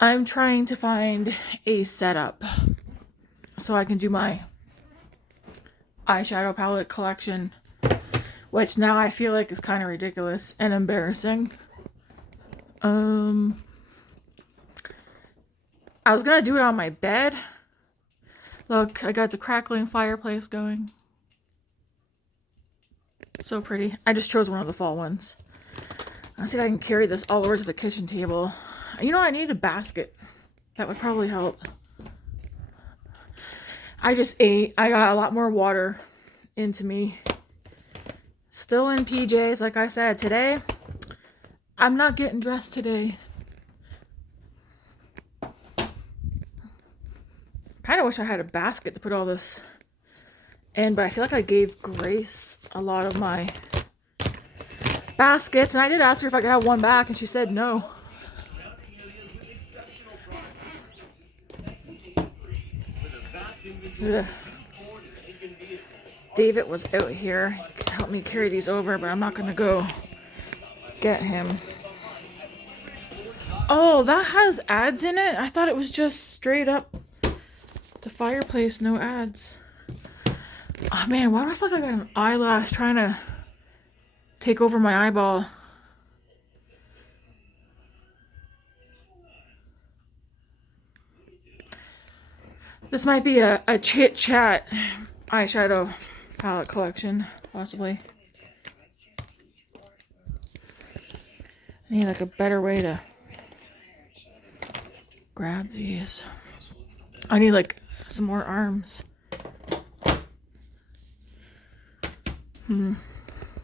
I'm trying to find a setup so I can do my eyeshadow palette collection, which now I feel like is kind of ridiculous and embarrassing. I was gonna do it on my bed. Look, I got the crackling fireplace going. So pretty. I just chose one of the fall ones. Let's see if I can carry this all over to the kitchen table. You know, I need a basket. That would probably help. I just ate. I got a lot more water into me. Still in PJs, like I said. Today, I'm not getting dressed today. Kind of wish I had a basket to put all this in, but I feel like I gave Grace a lot of my baskets, and I did ask her if I could have one back, and she said no. Ugh. David was out here. He could help me carry these over, but I'm not going to go get him. Oh, that has ads in it? I thought it was just straight up the fireplace, no ads. Oh man, why do I feel like I got an eyelash trying to take over my eyeball? This might be a chit chat eyeshadow palette collection, possibly. I need like a better way to grab these. I need like some more arms.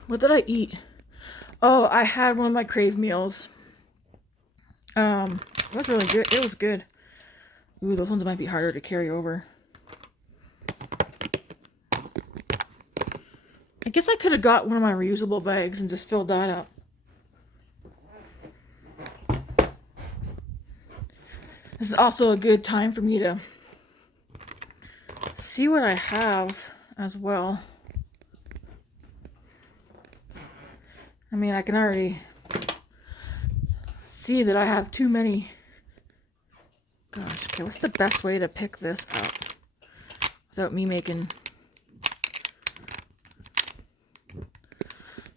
What did I eat? Oh, I had one of my Crave meals. It was really good. It was good. Ooh, those ones might be harder to carry over. I guess I could have got one of my reusable bags and just filled that up. This is also a good time for me to see what I have as well. I mean, I can already see that I have too many. Gosh, okay, what's the best way to pick this up without me making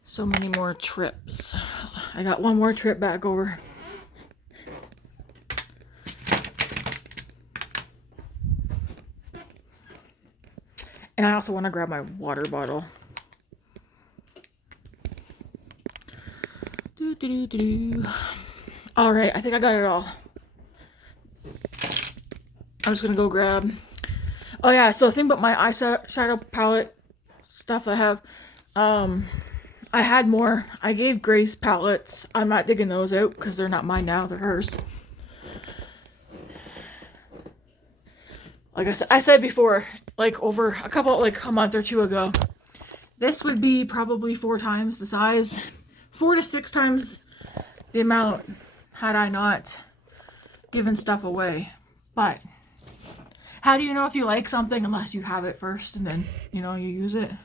so many more trips? I got one more trip back over. And I also want to grab my water bottle. All right, I think I got it all. I'm just gonna go grab. Oh yeah, so the thing about my eyeshadow palette stuff I have, I had more. I gave Grace palettes. I'm not digging those out because they're not mine now. They're hers. Like I said before, like over a month or two ago, this would be probably 4 times the size, 4 to 6 times the amount had I not given stuff away. But how do you know if you like something unless you have it first and then, you use it? I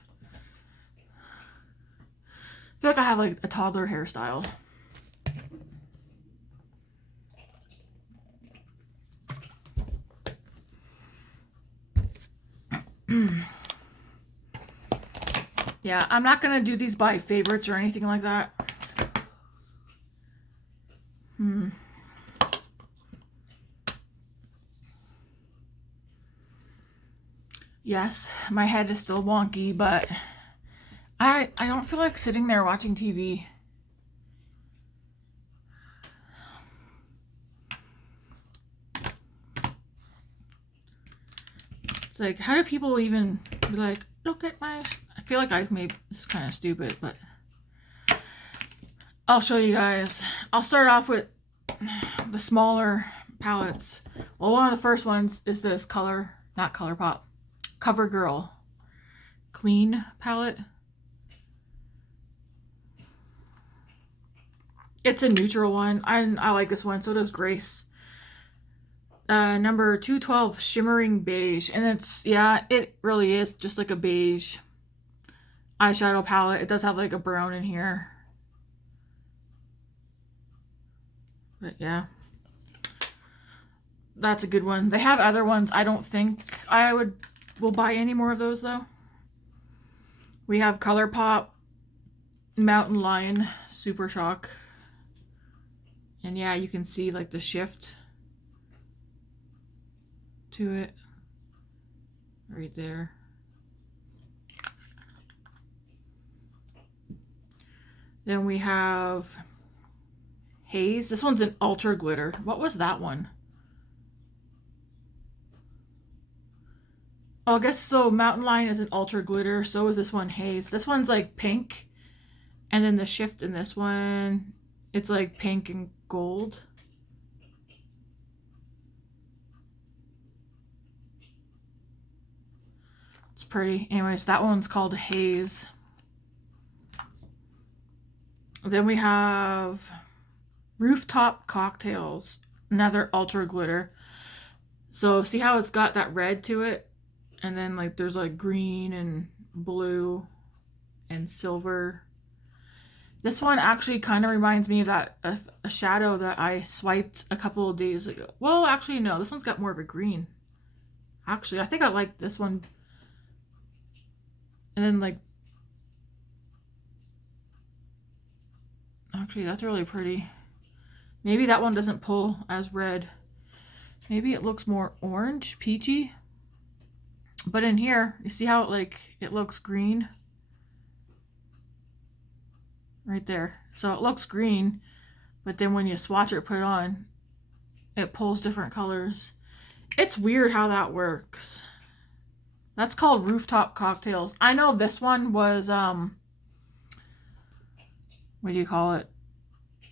feel like I have like a toddler hairstyle. Yeah, I'm not gonna do these by favorites or anything like that. Yes, my head is still wonky, but I don't feel like sitting there watching TV. It's like, how do people even be like, look at my... I feel like it's kind of stupid, but I'll show you guys. I'll start off with the smaller palettes. Well, one of the first ones is this CoverGirl Clean palette. It's a neutral one. I like this one. So does Grace. Number 212, Shimmering Beige. And it really is just like a beige eyeshadow palette. It does have like a brown in here. But yeah. That's a good one. They have other ones. I don't think I will buy any more of those though. We have ColourPop, Mountain Lion, Super Shock. And yeah, you can see like the shift to it right there. Then we have Haze. This one's an Ultra Glitter. What was that one? Oh, I guess so. Mountain Lion is an Ultra Glitter. So is this one Haze. This one's like pink. And then the shift in this one, it's like pink and gold. It's pretty. Anyways, that one's called Haze. Then we have Rooftop Cocktails, another Ultra Glitter. So see how it's got that red to it? And then like there's like green and blue and silver. This one actually kind of reminds me of that a shadow that I swiped a couple of days ago. Well, actually no, this one's got more of a green. Actually, I think I like this one. And then like, actually that's really pretty. Maybe that one doesn't pull as red. Maybe it looks more orange, peachy. But in here, you see how it looks green? Right there. So it looks green, but then when you swatch it, put it on, it pulls different colors. It's weird how that works. That's called Rooftop Cocktails. I know this one was, what do you call it?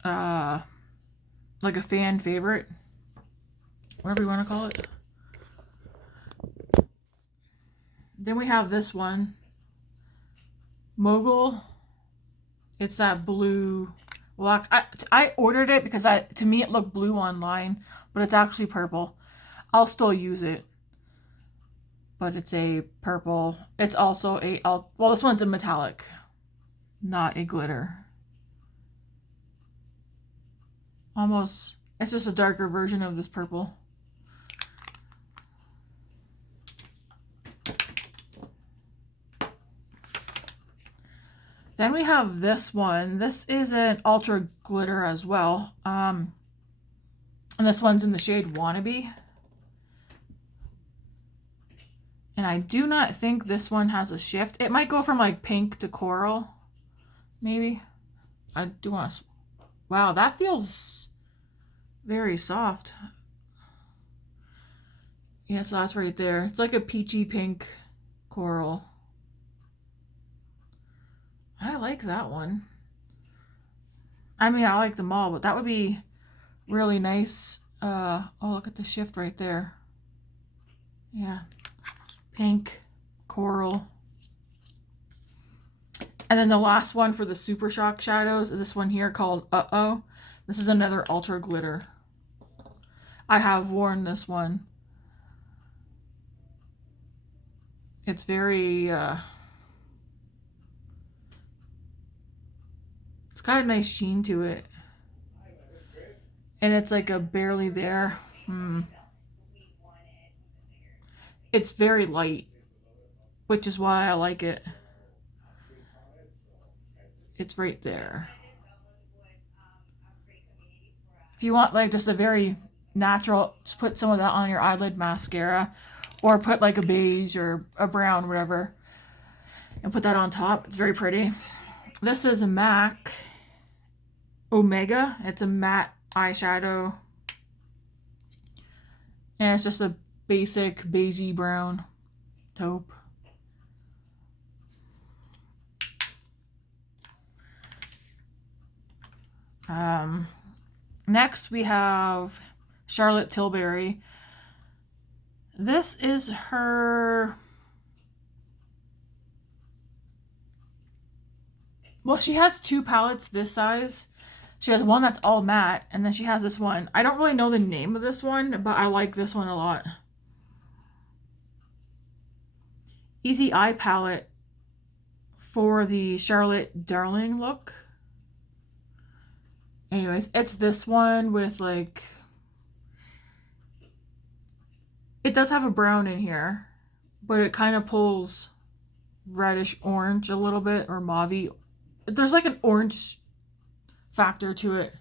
Like a fan favorite. Whatever you want to call it. Then we have this one. Mogul. It's that blue. Well, I ordered it because to me it looked blue online, but it's actually purple. I'll still use it. But it's a purple. It's also well, this one's a metallic, not a glitter. Almost, it's just a darker version of this purple. Then we have this one. This is an Ultra Glitter as well. And this one's in the shade Wannabe. And I do not think this one has a shift. It might go from like pink to coral. Maybe. I do want to... Wow, that feels very soft. Yeah, so that's right there. It's like a peachy pink coral. I like that one. I mean, I like them all, but that would be really nice. Oh, look at the shift right there. Yeah. Pink, coral. And then the last one for the Super Shock shadows is this one here called Uh-Oh. This is another Ultra Glitter. I have worn this one. It's very, it's got a nice sheen to it. And it's like a barely there. It's very light, which is why I like it. It's right there. If you want like just a very natural, just put some of that on your eyelid mascara, or put like a beige or a brown, whatever, and put that on top. It's very pretty. This is a MAC Omega. It's a matte eyeshadow. And it's just a basic beigey brown taupe. Next we have Charlotte Tilbury. This is her... Well, she has two palettes this size. She has one that's all matte, and then she has this one. I don't really know the name of this one, but I like this one a lot. Easy Eye palette for the Charlotte Darling look. Anyways, it's this one with like It does have a brown in here, but it kind of pulls reddish orange a little bit, or mauve-y. There's like an orange factor to it.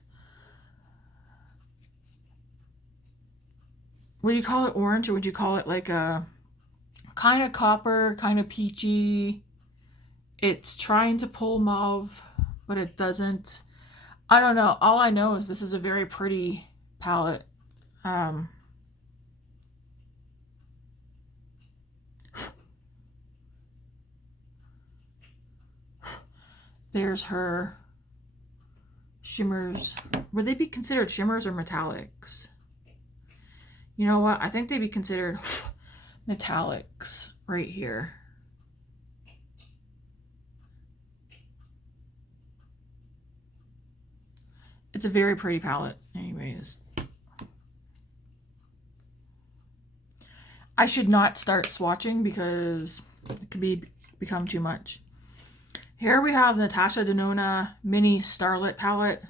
Would you call it orange, or would you call it like a kind of copper, kind of peachy? It's trying to pull mauve, but it doesn't. I don't know. All I know is this is a very pretty palette. There's her shimmers. Would they be considered shimmers or metallics? You know what? I think they'd be considered metallics right here. It's a very pretty palette anyways. I should not start swatching because it could become too much. Here we have Natasha Denona Mini Starlit palette.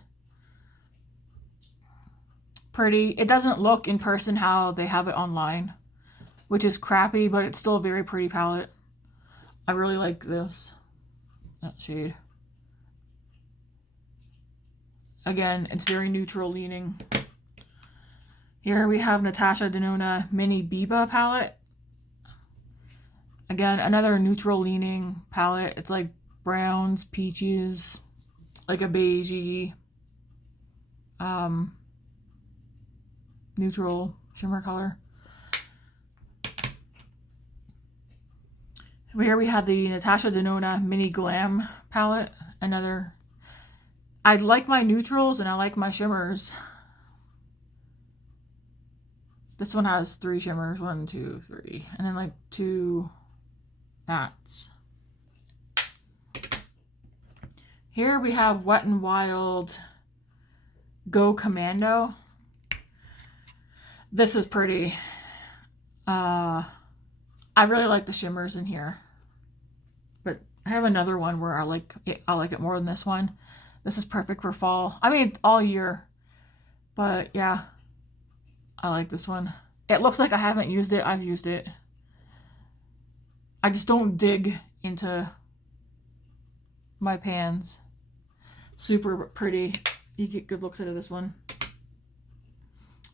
Pretty. It doesn't look in person how they have it online, which is crappy, but it's still a very pretty palette. I really like this, that shade. Again, it's very neutral leaning. Here we have Natasha Denona Mini Biba palette. Again, another neutral leaning palette. It's like browns, peaches, like a beigey, neutral shimmer color. Here we have the Natasha Denona Mini Glam palette. Another. I like my neutrals and I like my shimmers. This one has 3 shimmers, 1, 2, 3, and then like 2 mattes. Here we have Wet n Wild Go Commando. This is pretty. I really like the shimmers in here, but I have another one where I like it more than this one. This is perfect for fall. I mean, all year, but yeah, I like this one. It looks like I haven't used it. I've used it. I just don't dig into my pans. Super pretty. You get good looks out of this one.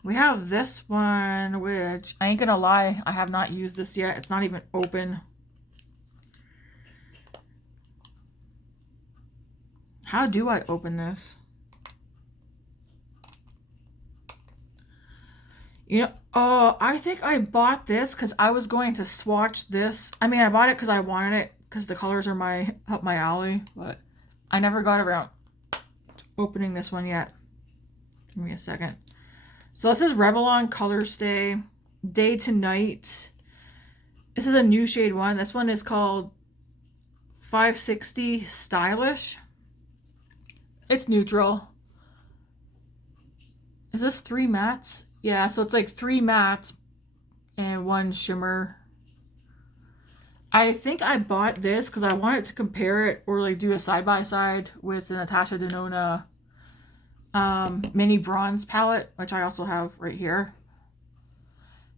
We have this one, which I ain't gonna lie, I have not used this yet. It's not even open. How do I open this? You know, oh, I think I bought this because I was going to swatch this. I mean, I bought it because I wanted it because the colors are up my alley, but I never got around to opening this one yet. Give me a second. So this is Revlon Color Stay Day to Night. This is a new shade one. This one is called 560 Stylish. It's neutral. Is this 3 mattes? Yeah, so it's like 3 mattes and 1 shimmer. I think I bought this because I wanted to compare it or like do a side-by-side with the Natasha Denona Mini Bronze palette, which I also have right here.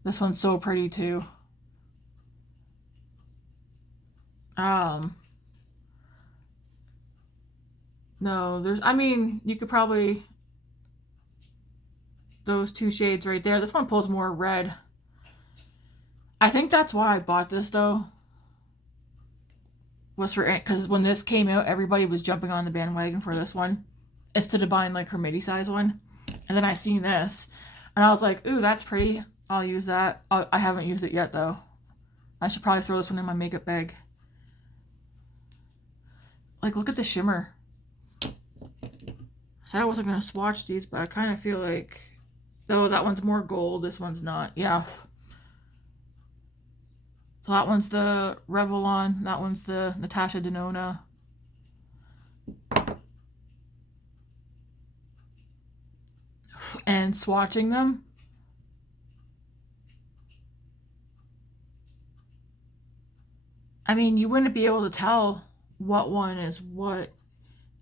This one's so pretty too. No, I mean, you could probably, those 2 shades right there. This one pulls more red. I think that's why I bought this though. Was for it, because when this came out, everybody was jumping on the bandwagon for this one instead of buying like her midi size one. And then I seen this and I was like, ooh, that's pretty. I'll use that. I haven't used it yet though. I should probably throw this one in my makeup bag. Like, look at the shimmer. I said I wasn't going to swatch these, but I kind of feel like, though that one's more gold, this one's not. Yeah. So that one's the Revlon, that one's the Natasha Denona. And swatching them, I mean, you wouldn't be able to tell what one is what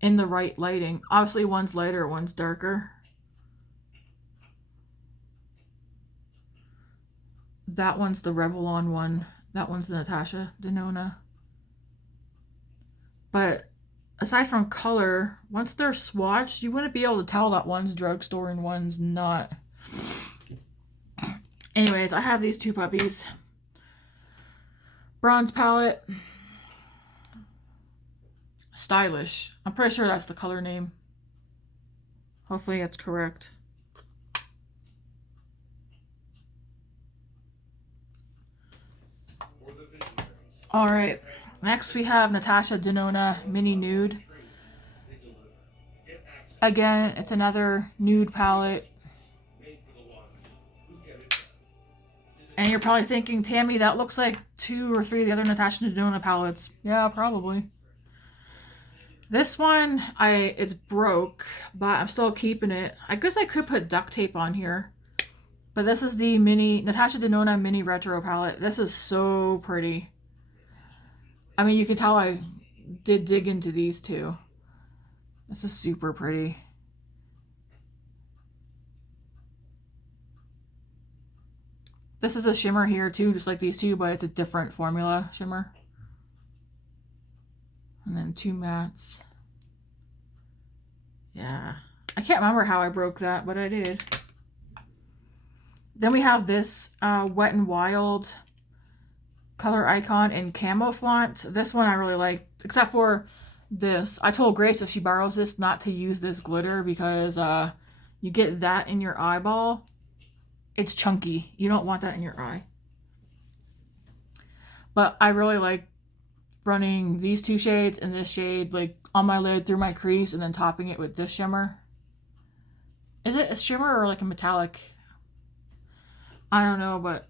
in the right lighting. Obviously one's lighter, one's darker. That one's the Revlon one. That one's the Natasha Denona. But aside from color, once they're swatched, you wouldn't be able to tell that one's drugstore and one's not. Anyways, I have these two puppies. Bronze palette. Stylish. I'm pretty sure that's the color name. Hopefully that's correct. Alright, next we have Natasha Denona Mini Nude. Again, it's another nude palette. And you're probably thinking, Tammy, that looks like 2 or 3 of the other Natasha Denona palettes. Yeah, probably. This one, it's broke, but I'm still keeping it. I guess I could put duct tape on here. But this is the mini Natasha Denona Mini Retro palette. This is so pretty. I mean, you can tell I did dig into these two. This is super pretty. This is a shimmer here too, just like these two, but it's a different formula shimmer. And then 2 mattes. Yeah. I can't remember how I broke that, but I did. Then we have this Wet n Wild color icon in Camo Flaunt. This one I really like, except for this. I told Grace if she borrows this not to use this glitter because you get that in your eyeball. It's chunky. You don't want that in your eye. But I really like running these 2 shades and this shade like on my lid through my crease and then topping it with this shimmer. Is it a shimmer or like a metallic? I don't know, but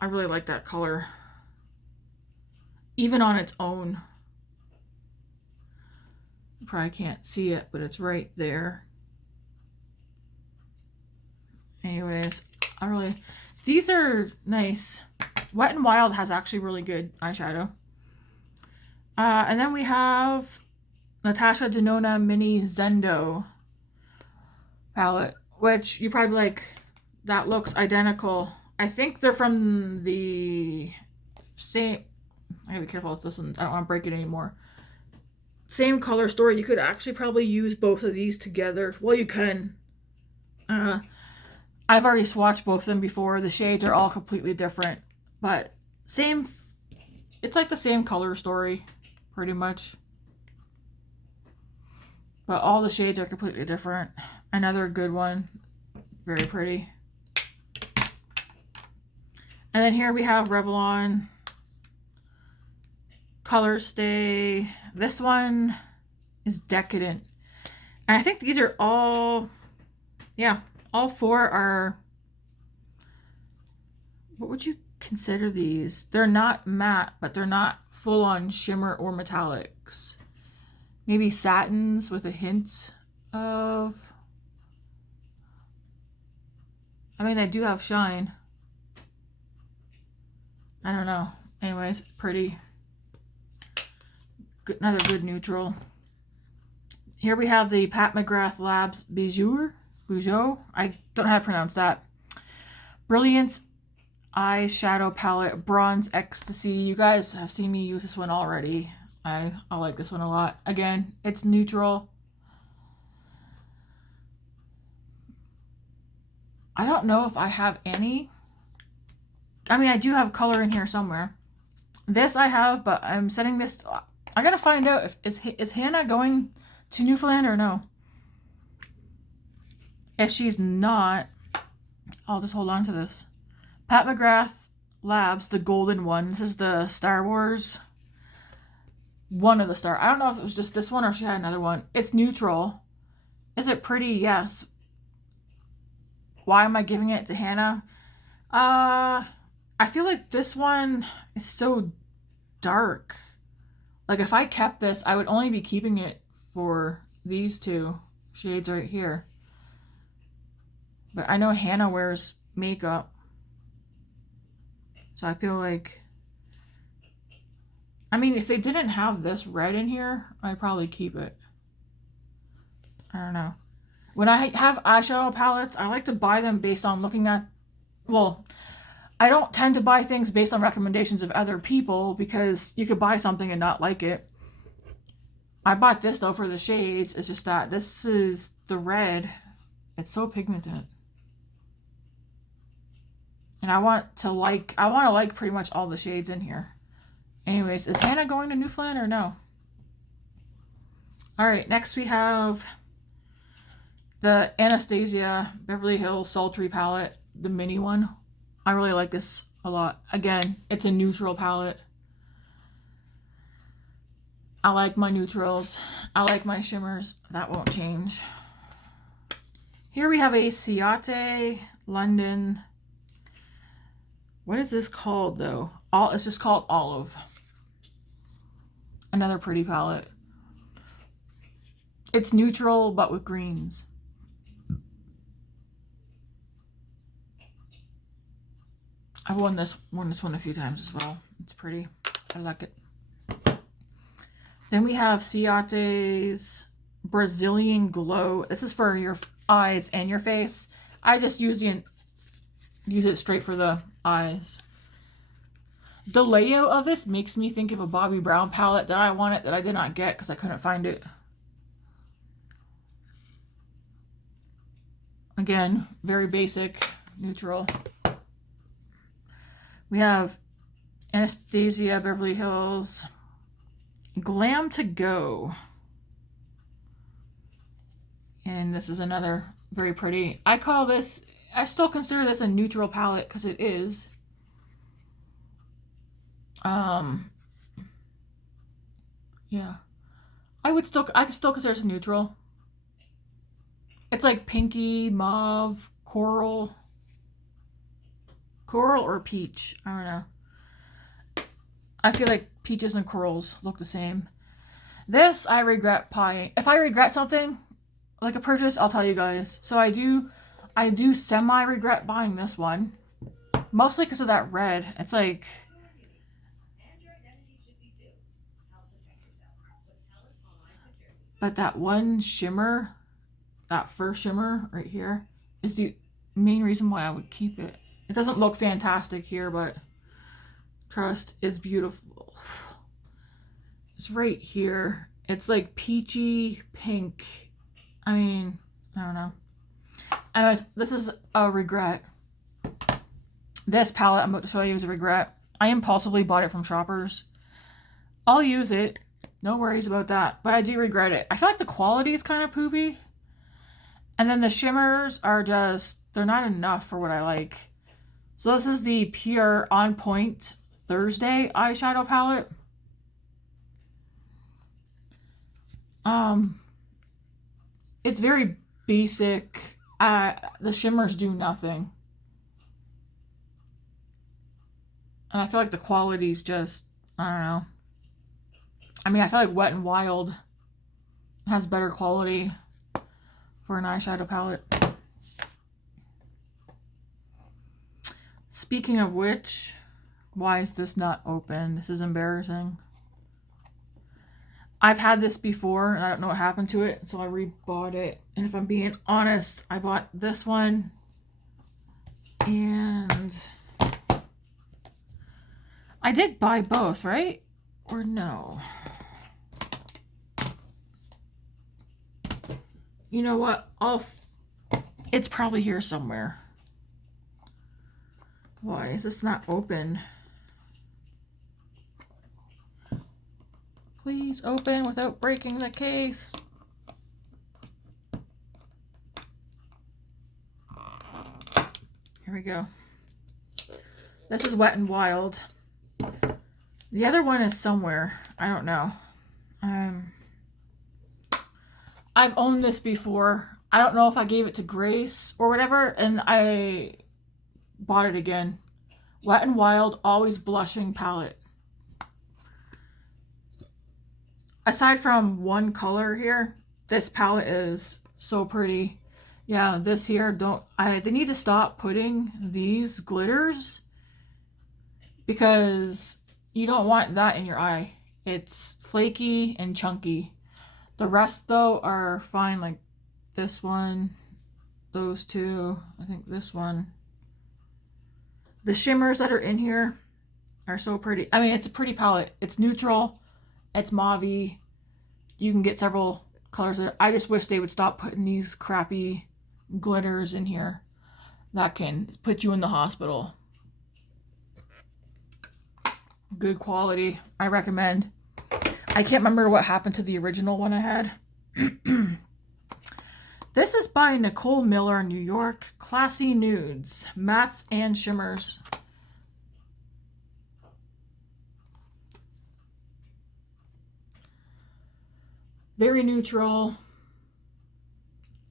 I really like that color. Even on its own. You probably can't see it, but it's right there. Anyways, these are nice. Wet n Wild has actually really good eyeshadow. And then we have Natasha Denona Mini Zendo palette, which you probably like, that looks identical. I think they're from the same, I gotta be careful with this one, I don't want to break it anymore. Same color story. You could actually probably use both of these together. Well, you can. I've already swatched both of them before. The shades are all completely different, but same, it's like the same color story, pretty much. But all the shades are completely different. Another good one. Very pretty. And then here we have Revlon Color Stay. This one is Decadent. And I think these are all, yeah, all 4 are, what would you consider these? They're not matte, but they're not full-on shimmer or metallics. Maybe satins with a hint of, I mean, they do have shine. I don't know. Anyways, pretty. Good, another good neutral. Here we have the Pat McGrath Labs Bijou. I don't know how to pronounce that. Brilliant eyeshadow palette, Bronze Ecstasy. You guys have seen me use this one already. I like this one a lot. Again, it's neutral. I don't know if I have any. I mean, I do have color in here somewhere. This I have, but I'm setting this. I gotta find out if is Hannah going to Newfoundland or no. If she's not, I'll just hold on to this. Pat McGrath Labs, the golden one. This is the Star Wars. One of the Star. I don't know if it was just this one or if she had another one. It's neutral. Is it pretty? Yes. Why am I giving it to Hannah? I feel like this one is so dark. Like if I kept this, I would only be keeping it for these 2 shades right here. But I know Hannah wears makeup. So I feel like, I mean, if they didn't have this red in here, I'd probably keep it. I don't know. When I have eyeshadow palettes, I like to buy them based on looking at well, I don't tend to buy things based on recommendations of other people because you could buy something and not like it. I bought this though for the shades. It's just that this is the red. It's so pigmented. And I want to like pretty much all the shades in here. Anyways, is Hannah going to Newfoundland or no? All right, next we have the Anastasia Beverly Hills Sultry palette, the mini one. I really like this a lot. Again, it's a neutral palette. I like my neutrals. I like my shimmers. That won't change. Here we have a Ciate London. What is this called though? It's just called Olive. Another pretty palette. It's neutral but with greens. I've worn this one a few times as well. It's pretty. I like it. Then we have Ciate's Brazilian Glow. This is for your eyes and your face. I just use it straight for the eyes. The layout of this makes me think of a Bobbi Brown palette that I wanted that I did not get because I couldn't find it. Again, very basic, neutral. We have Anastasia Beverly Hills Glam to Go. And this is another very pretty. I still consider this a neutral palette because it is. Yeah. I could still consider this a neutral. It's like pinky, mauve, coral or peach. I don't know. I feel like peaches and corals look the same. This I regret buying. If I regret something, like a purchase, I'll tell you guys. So I do semi-regret buying this one. Mostly because of that red. It's like... But that one shimmer, that first shimmer right here, is the main reason why I would keep it. It doesn't look fantastic here, but trust, it's beautiful. It's right here. It's like peachy pink. I mean, I don't know. Anyways, this is a regret. This palette I'm about to show you is a regret. I impulsively bought it from Shoppers. I'll use it. No worries about that. But I do regret it. I feel like the quality is kind of poopy. And then the shimmers are just, they're not enough for what I like. So this is the Pure On Point Thursday eyeshadow palette. It's very basic. The shimmers do nothing. And I feel like the quality's just, I don't know. I mean, I feel like Wet n Wild has better quality for an eyeshadow palette. Speaking of which, why is this not open? This is embarrassing. I've had this before and I don't know what happened to it, so I rebought it. And if I'm being honest, I bought this one and I did buy both, right? Or no? You know what? It's probably here somewhere. Why is this not open? Please open without breaking the case. Here we go. This is Wet n Wild. The other one is somewhere. I don't know. I've owned this before. I don't know if I gave it to Grace or whatever, and I bought it again. Wet n Wild Always Blushing palette. Aside from one color here, this palette is so pretty. Yeah, this here, they need to stop putting these glitters because you don't want that in your eye. It's flaky and chunky. The rest though are fine, like this one, those two, I think this one. The shimmers that are in here are so pretty. I mean, it's a pretty palette. It's neutral. It's mauve-y. You can get several colors. I just wish they would stop putting these crappy glitters in here. That can put you in the hospital. Good quality. I recommend. I can't remember what happened to the original one I had. This is by Nicole Miller, New York. Classy Nudes. Mattes and shimmers. Very neutral.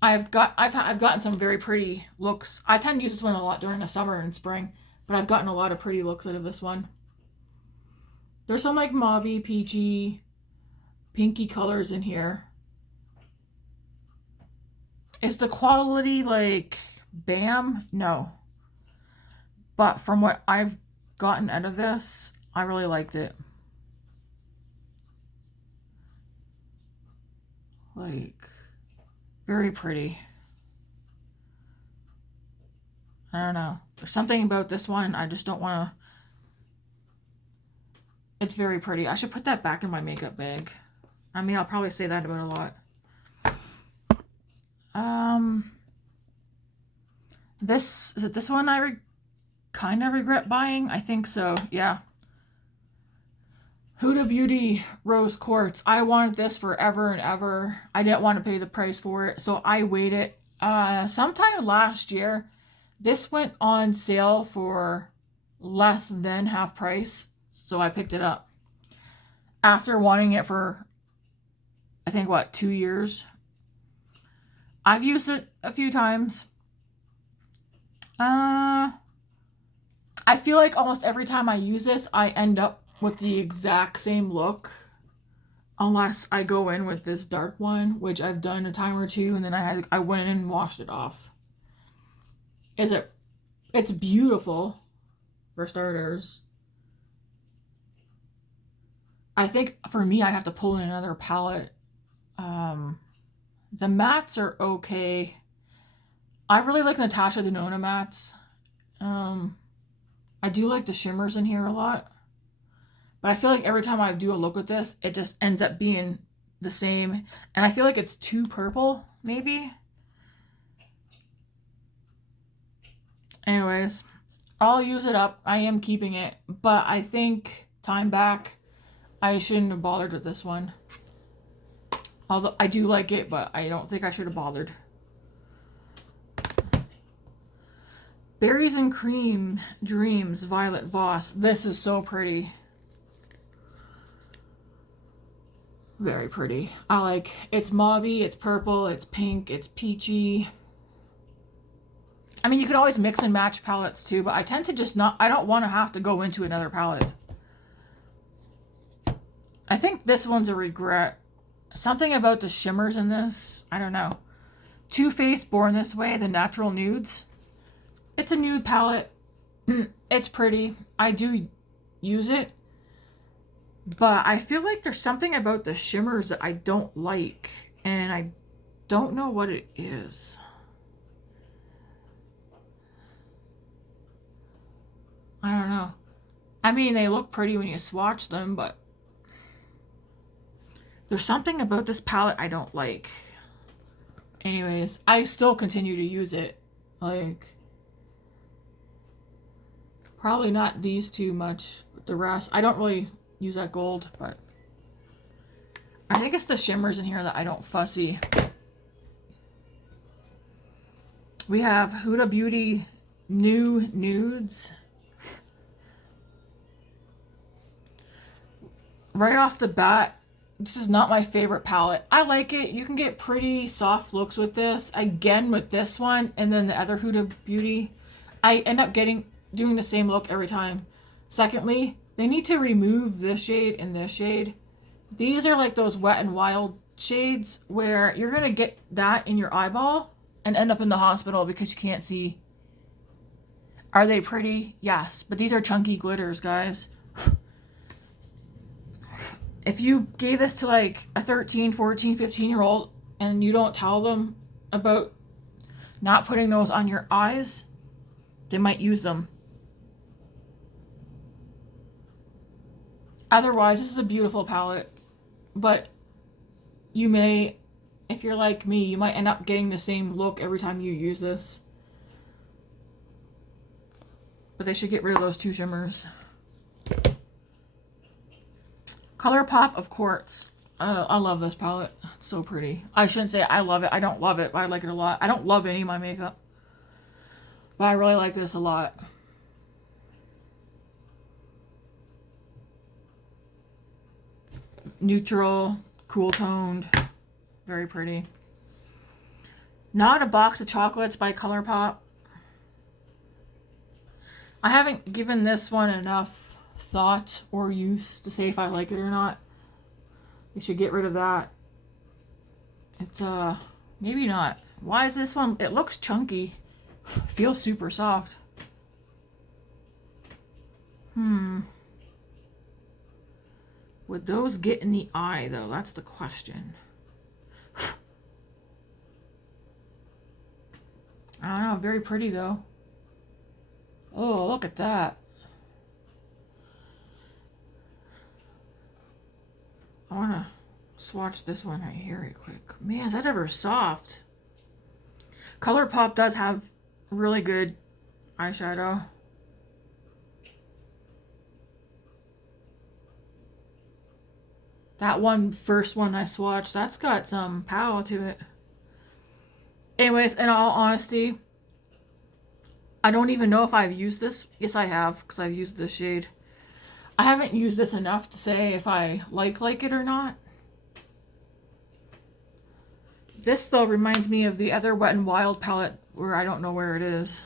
I've gotten some very pretty looks. I tend to use this one a lot during the summer and spring, but I've gotten a lot of pretty looks out of this one. There's some like mauve, peachy, pinky colors in here. Is the quality like BAM? No. But from what I've gotten out of this, I really liked it. Like, very pretty. I don't know. There's something about this one. I just don't want to. It's very pretty. I should put that back in my makeup bag. I mean, I'll probably say that about a lot. Is it this one I kind of regret buying? I think so, yeah. Huda Beauty Rose Quartz. I wanted this forever and ever. I didn't want to pay the price for it, so I waited. Sometime last year, this went on sale for less than half price, so I picked it up. After wanting it for, I think, what, 2 years? I've used it a few times. I feel like almost every time I use this, I end up with the exact same look. Unless I go in with this dark one, which I've done a time or two, and then I went in and washed it off. It's beautiful, for starters. I think for me, I'd have to pull in another palette. The mattes are okay. I really like Natasha Denona mattes. I do like the shimmers in here a lot. But I feel like every time I do a look with this, it just ends up being the same. And I feel like it's too purple, maybe. Anyways, I'll use it up. I am keeping it. But I think, time back, I shouldn't have bothered with this one. Although I do like it, but I don't think I should have bothered. Berries and Cream Dreams Violet Voss. This is so pretty. Very pretty. I like, it's mauve, it's purple, it's pink, it's peachy. I mean, you could always mix and match palettes too, but I tend to just not, I don't want to have to go into another palette. I think this one's a regret. Something about the shimmers in this, I don't know. Too Faced Born This Way, the Natural Nudes. It's a nude palette. It's pretty. I do use it. But I feel like there's something about the shimmers that I don't like. And I don't know what it is. I don't know. I mean, they look pretty when you swatch them, but there's something about this palette I don't like. Anyways, I still continue to use it. Like, probably not these two much, but the rest. I don't really use that gold, but I think it's the shimmers in here that I don't fussy. We have Huda Beauty New Nudes. Right off the bat, this is not my favorite palette. I like it. You can get pretty soft looks with this. Again, with this one, and then the other Huda Beauty, I end up doing the same look every time. Secondly, they need to remove this shade and this shade. These are like those Wet and Wild shades where you're going to get that in your eyeball and end up in the hospital because you can't see. Are they pretty? Yes, but these are chunky glitters, guys. If you gave this to like a 13, 14, 15-year-old and you don't tell them about not putting those on your eyes, they might use them. Otherwise, this is a beautiful palette, but you may, if you're like me, you might end up getting the same look every time you use this. But they should get rid of those two shimmers. ColourPop of Quartz. I love this palette. It's so pretty. I shouldn't say I love it. I don't love it, but I like it a lot. I don't love any of my makeup, but I really like this a lot. Neutral, cool toned, very pretty. Not a Box of Chocolates by ColourPop. I haven't given this one enough thought or use to say if I like it or not. You should get rid of that. It's maybe not. Why is this one? It looks chunky. Feels super soft. Would those get in the eye, though? That's the question. I don't know. Very pretty, though. Oh, look at that. I want to swatch this one right here right quick. Man, is that ever soft? ColourPop does have really good eyeshadow. That first one I swatched, that's got some power to it. Anyways, in all honesty, I don't even know if I've used this. Yes, I have, because I've used this shade. I haven't used this enough to say if I like it or not. This, though, reminds me of the other Wet n Wild palette, where I don't know where it is.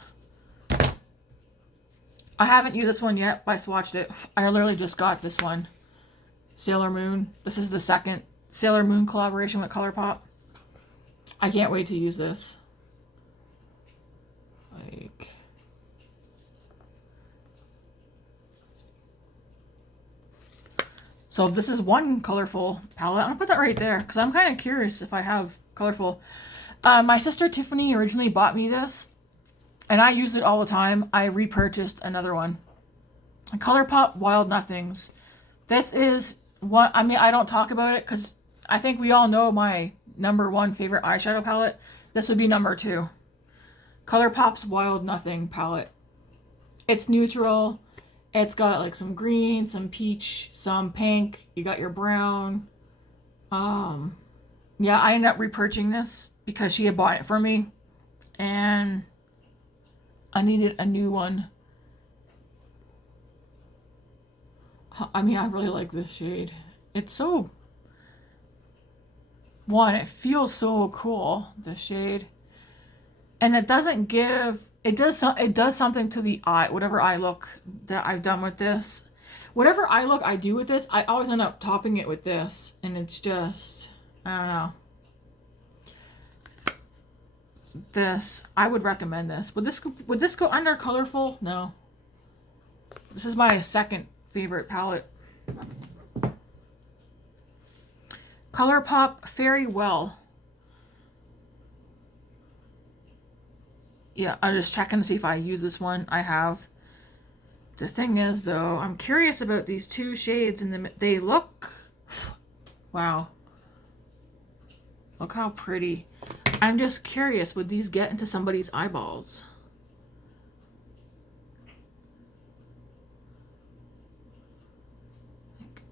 I haven't used this one yet, but I swatched it. I literally just got this one. Sailor Moon. This is the second Sailor Moon collaboration with ColourPop. I can't wait to use this. Like, so this is one colorful palette. I'm gonna put that right there because I'm kind of curious if I have colorful. My sister Tiffany originally bought me this, and I use it all the time. I repurchased another one. ColourPop Wild Nothings. This is one. I mean, I don't talk about it because I think we all know my #1 favorite eyeshadow palette. This would be #2. ColourPop's Wild Nothing palette. It's neutral. It's got like some green, some peach, some pink. You got your brown. Yeah, I ended up repurchasing this because she had bought it for me, and I needed a new one. I mean, I really like this shade. It's so... One, it feels so cool, this shade. And it doesn't give... It does something to the eye, whatever eye look that I've done with this. Whatever eye look I do with this, I always end up topping it with this. And it's just... I don't know. This, I would recommend this. Would this go under colorful? No. This is my second favorite palette. ColourPop Fairy Well. Yeah, I'm just checking to see if I use this one. I have. The thing is, though, I'm curious about these two shades, and they look... Wow. Look how pretty. I'm just curious, would these get into somebody's eyeballs?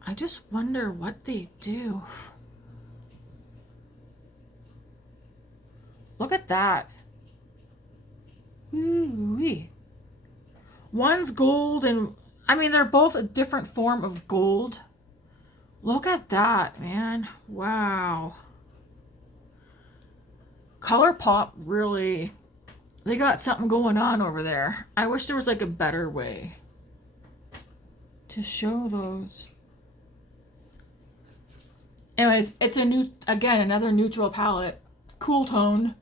I just wonder what they do. Look at that. Ooh-wee. One's gold and... I mean, they're both a different form of gold. Look at that, man. Wow. ColourPop really... They got something going on over there. I wish there was like a better way to show those. Anyways, it's a new... Again, another neutral palette. Cool tone.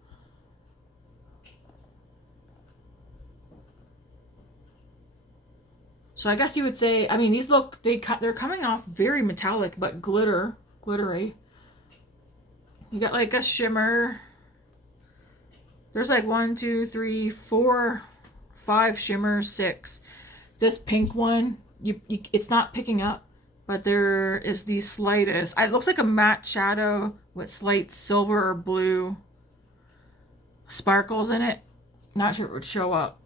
So I guess you would say, I mean, these look, they're coming off very metallic, but glittery. You got like a shimmer. There's like 1, 2, 3, 4, 5 shimmers, 6. This pink one, it's not picking up. but there is the slightest. It looks like a matte shadow with slight silver or blue sparkles in it. Not sure it would show up,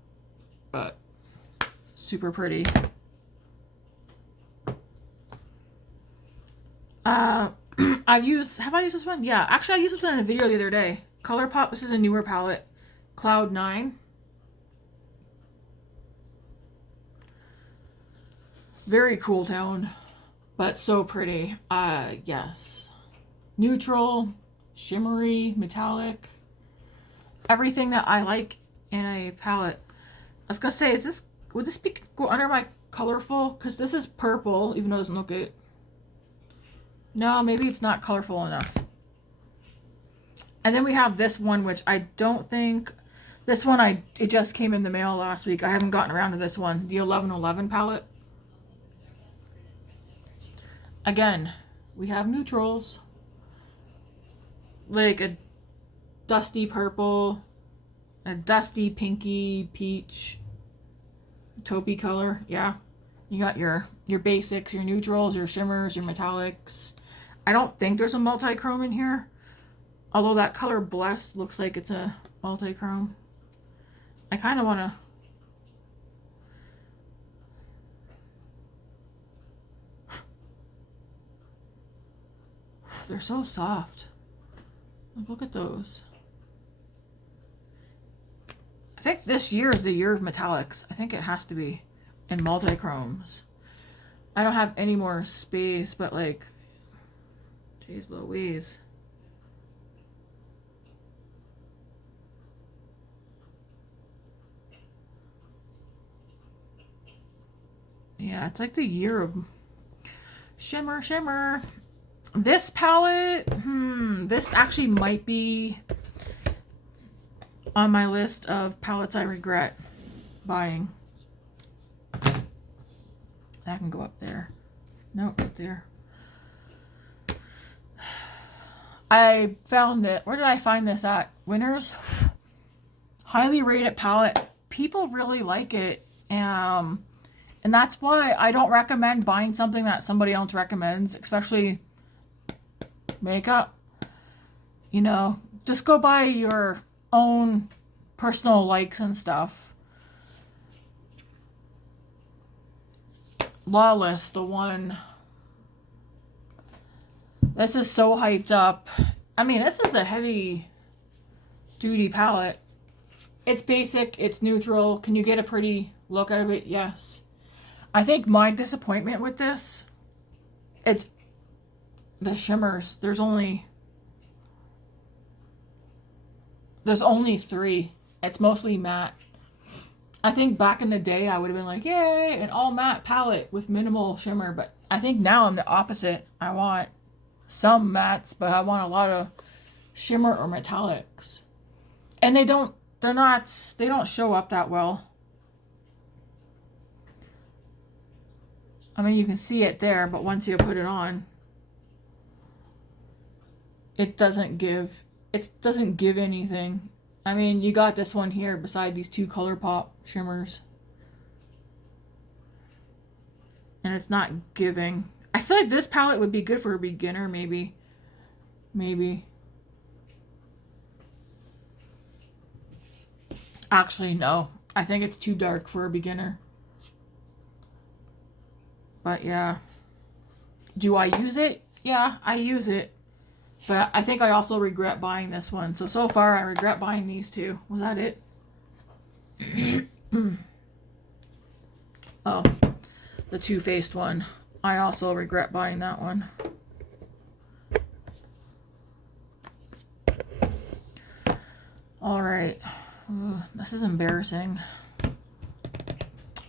but super pretty. Have I used this one? Yeah, actually I used this one in a video the other day. ColourPop, this is a newer palette. Cloud 9. Very cool tone, but so pretty. Yes. Neutral, shimmery, metallic. Everything that I like in a palette. I was gonna say, would this go under my colorful? Because this is purple, even though it doesn't look it. No, maybe it's not colorful enough. And then we have this one, which I don't think... This one, it just came in the mail last week. I haven't gotten around to this one. The 1111 palette. Again, we have neutrals. Like a dusty purple, a dusty pinky peach, taupey color. Yeah. You got your basics, your neutrals, your shimmers, your metallics. I don't think there's a multi-chrome in here. Although that color Blessed looks like it's a multi-chrome. I kind of want to... They're so soft. Look at those. I think this year is the year of metallics. I think it has to be in multi-chromes. I don't have any more space, but like... Jeez Louise. Yeah, it's like the year of shimmer, shimmer. This palette, this actually might be on my list of palettes I regret buying. That can go up there. Nope, up there. I found that, where did I find this at? Winners. Highly rated palette. People really like it. And that's why I don't recommend buying something that somebody else recommends, especially makeup. You know, just go buy your own personal likes and stuff. Lawless, the one. This is so hyped up. I mean, this is a heavy duty palette. It's basic, it's neutral. Can you get a pretty look out of it? Yes. I think my disappointment with this, it's the shimmers. There's only 3. It's mostly matte. I think back in the day I would have been like, yay, an all matte palette with minimal shimmer. But I think now I'm the opposite. I want some mattes, but I want a lot of shimmer or metallics. And they don't show up that well. I mean, you can see it there, but once you put it on, it doesn't give anything. I mean, you got this one here beside these 2 ColourPop shimmers. And it's not giving. I feel like this palette would be good for a beginner, maybe. Maybe. Actually, no. I think it's too dark for a beginner. But yeah. Do I use it? Yeah, I use it. But I think I also regret buying this one. So far I regret buying these 2. Was that it? Oh, the Too-Faced one. I also regret buying that one. Alright. This is embarrassing.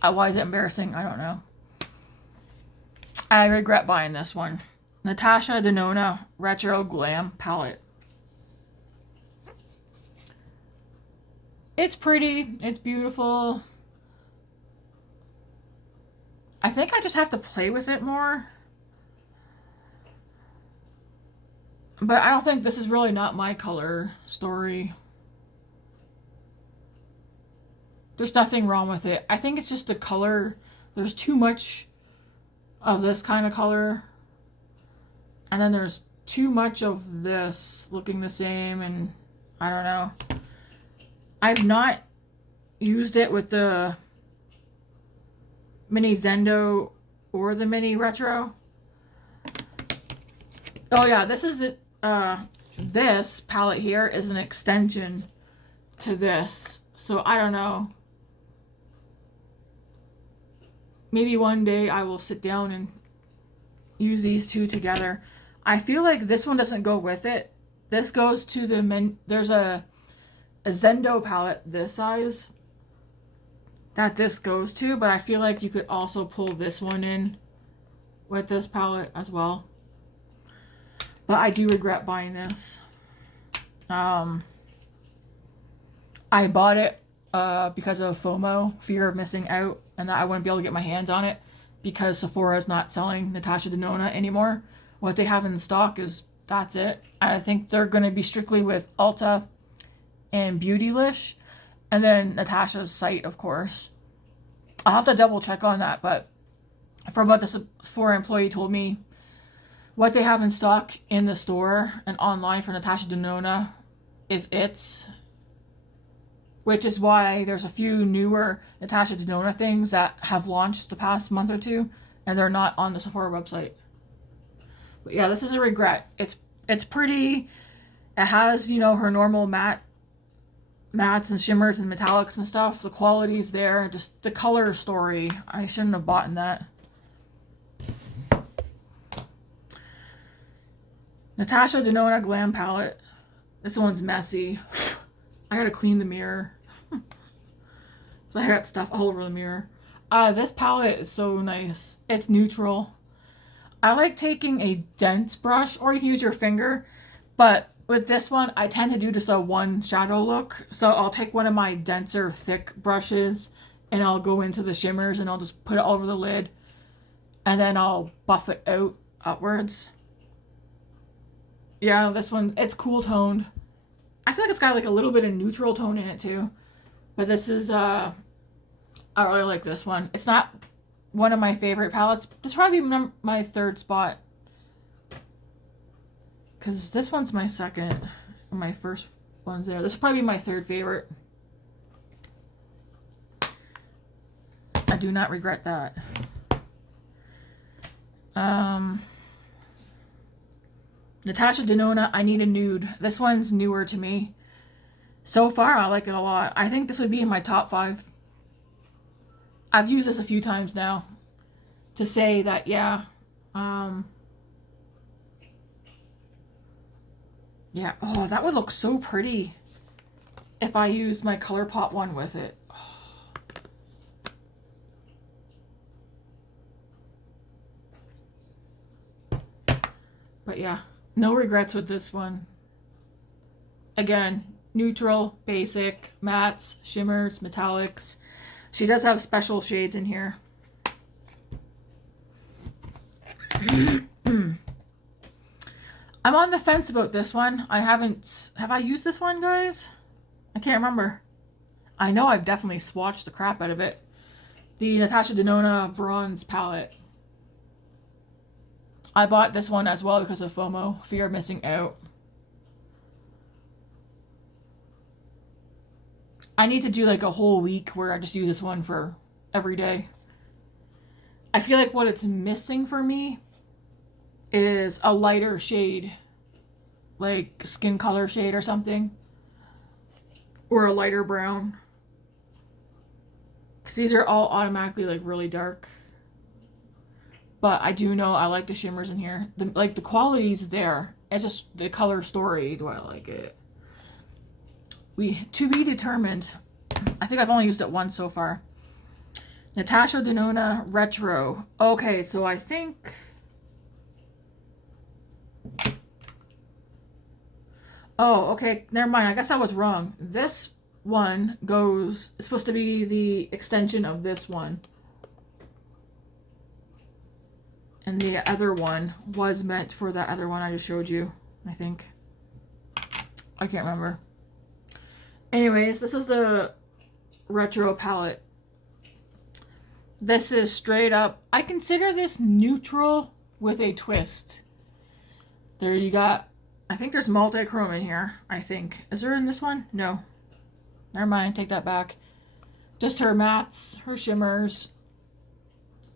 Why is it embarrassing? I don't know. I regret buying this one. Natasha Denona Retro Glam Palette. It's pretty. It's beautiful. I think I just have to play with it more. But I don't think this is really not my color story. There's nothing wrong with it. I think it's just the color. There's too much of this kind of color. And then there's too much of this looking the same, and I don't know. I've not used it with the mini Zendo or the mini Retro. Oh yeah, this is the this palette here is an extension to this. So I don't know. Maybe one day I will sit down and use these two together. I feel like this one doesn't go with it. This goes to the there's a Zendo palette this size that this goes to, but I feel like you could also pull this one in with this palette as well. But I do regret buying this. I bought it because of FOMO, fear of missing out, and that I wouldn't be able to get my hands on it because Sephora is not selling Natasha Denona anymore. What they have in stock is, that's it. I think they're going to be strictly with Ulta and Beautylish, and then Natasha's site, of course. I'll have to double check on that, but from what the Sephora employee told me, what they have in stock in the store and online for Natasha Denona is it. Which is why there's a few newer Natasha Denona things that have launched the past month or two, and they're not on the Sephora website. But yeah, this is a regret. It's pretty. It has, you know, her normal mattes and shimmers and metallics and stuff. The quality's there. Just the color story. I shouldn't have bought that. Natasha Denona Glam Palette. This one's messy. I gotta clean the mirror. So I got stuff all over the mirror. This palette is so nice. It's neutral. I like taking a dense brush, or you can use your finger, but with this one, I tend to do just a one shadow look. So I'll take one of my denser, thick brushes, and I'll go into the shimmers, and I'll just put it all over the lid, and then I'll buff it out upwards. Yeah, this one, it's cool toned. I feel like it's got like a little bit of neutral tone in it too. But this is, I really like this one. It's not one of my favorite palettes. This probably be my third spot. Because this one's my second. My first one's there. This will probably be my third favorite. I do not regret that. Natasha Denona, I Need a Nude. This one's newer to me. So far, I like it a lot. I think this would be in my top 5. I've used this a few times now to say that, yeah. Yeah, oh, that would look so pretty if I used my ColourPop one with it. Oh. But yeah, no regrets with this one. Again, neutral, basic, mattes, shimmers, metallics. She does have special shades in here. I'm on the fence about this one. Have I used this one, guys? I can't remember. I know I've definitely swatched the crap out of it. The Natasha Denona Bronze Palette. I bought this one as well because of FOMO, fear of missing out. I need to do like a whole week where I just use this one for every day. I feel like what it's missing for me is a lighter shade, like skin color shade or something, or a lighter brown, because these are all automatically like really dark. But I do know I like the shimmers in here. The quality's there. It's just the color story. Do I like it? To be determined. I think I've only used it once so far. Natasha Denona Retro. Okay, so I think... Oh, okay, never mind. I guess I was wrong. This one goes... It's supposed to be the extension of this one. And the other one was meant for that other one I just showed you, I think. I can't remember. Anyways, this is the Retro palette. This is straight up, I consider this neutral with a twist. There you got, I think there's multi-chrome in here, I think. Is there in this one? No. Never mind, take that back. Just her mattes, her shimmers.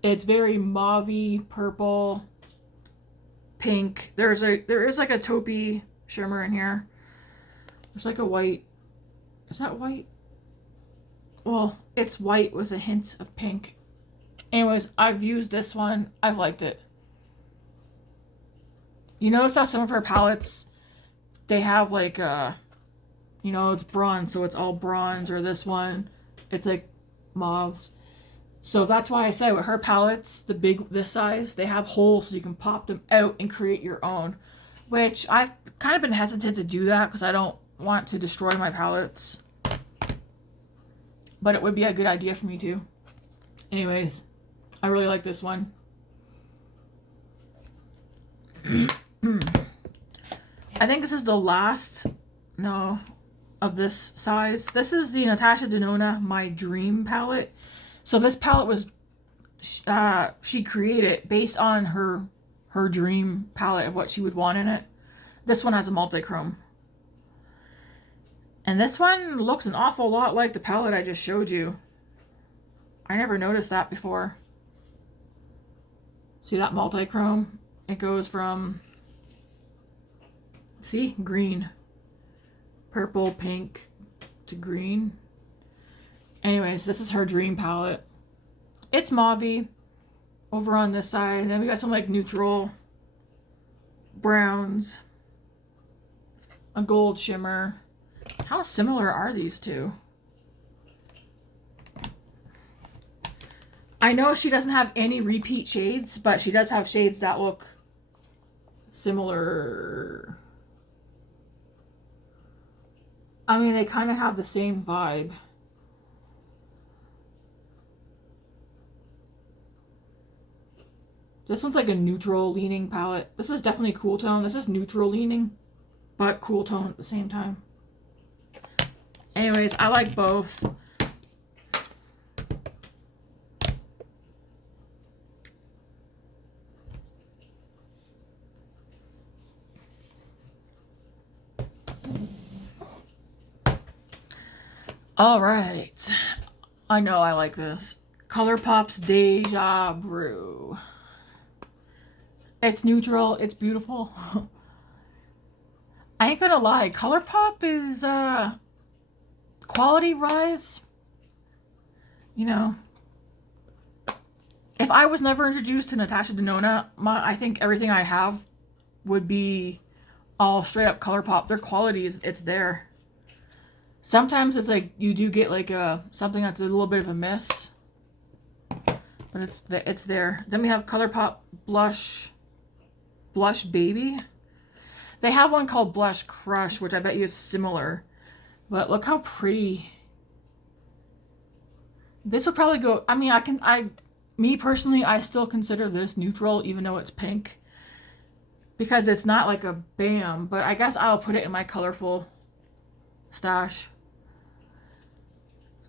It's very mauve-y, purple, pink. There is like a taupey shimmer in here. There's like a white. Is that white? Well, it's white with a hint of pink. Anyways, I've used this one. I've liked it. You notice how some of her palettes, they have like you know, it's bronze, so it's all bronze, or this one, it's like mauves. So that's why I said with her palettes, this size, they have holes so you can pop them out and create your own. Which I've kind of been hesitant to do that because I don't want to destroy my palettes. But it would be a good idea for me too. Anyways, I really like this one. I think this is the last, no, of this size. This is the Natasha Denona My Dream palette. So this palette was, she created based on her dream palette of what she would want in it. This one has a multi-chrome. And this one looks an awful lot like the palette I just showed you. I never noticed that before. See that multi-chrome? It goes from, see, green, purple, pink to green. Anyways, this is her dream palette. It's mauve-y over on this side. And then we got some like neutral browns, a gold shimmer. How similar are these two? I know she doesn't have any repeat shades, but she does have shades that look similar. I mean, they kind of have the same vibe. This one's like a neutral leaning palette. This is definitely cool tone. This is neutral leaning, but cool tone at the same time. Anyways, I like both. All right. I know I like this. ColourPop's Deja Brew. It's neutral. It's beautiful. I ain't gonna lie. ColourPop is quality rise. You know, if I was never introduced to Natasha Denona, I think everything I have would be all straight up ColourPop. Their quality it's there. Sometimes it's like you do get like something that's a little bit of a miss, but it's there. Then we have ColourPop Blush Baby. They have one called Blush Crush, which I bet you is similar, but look how pretty. This would probably go. I mean, me personally, I still consider this neutral, even though it's pink, because it's not like a bam. But I guess I'll put it in my colorful stash.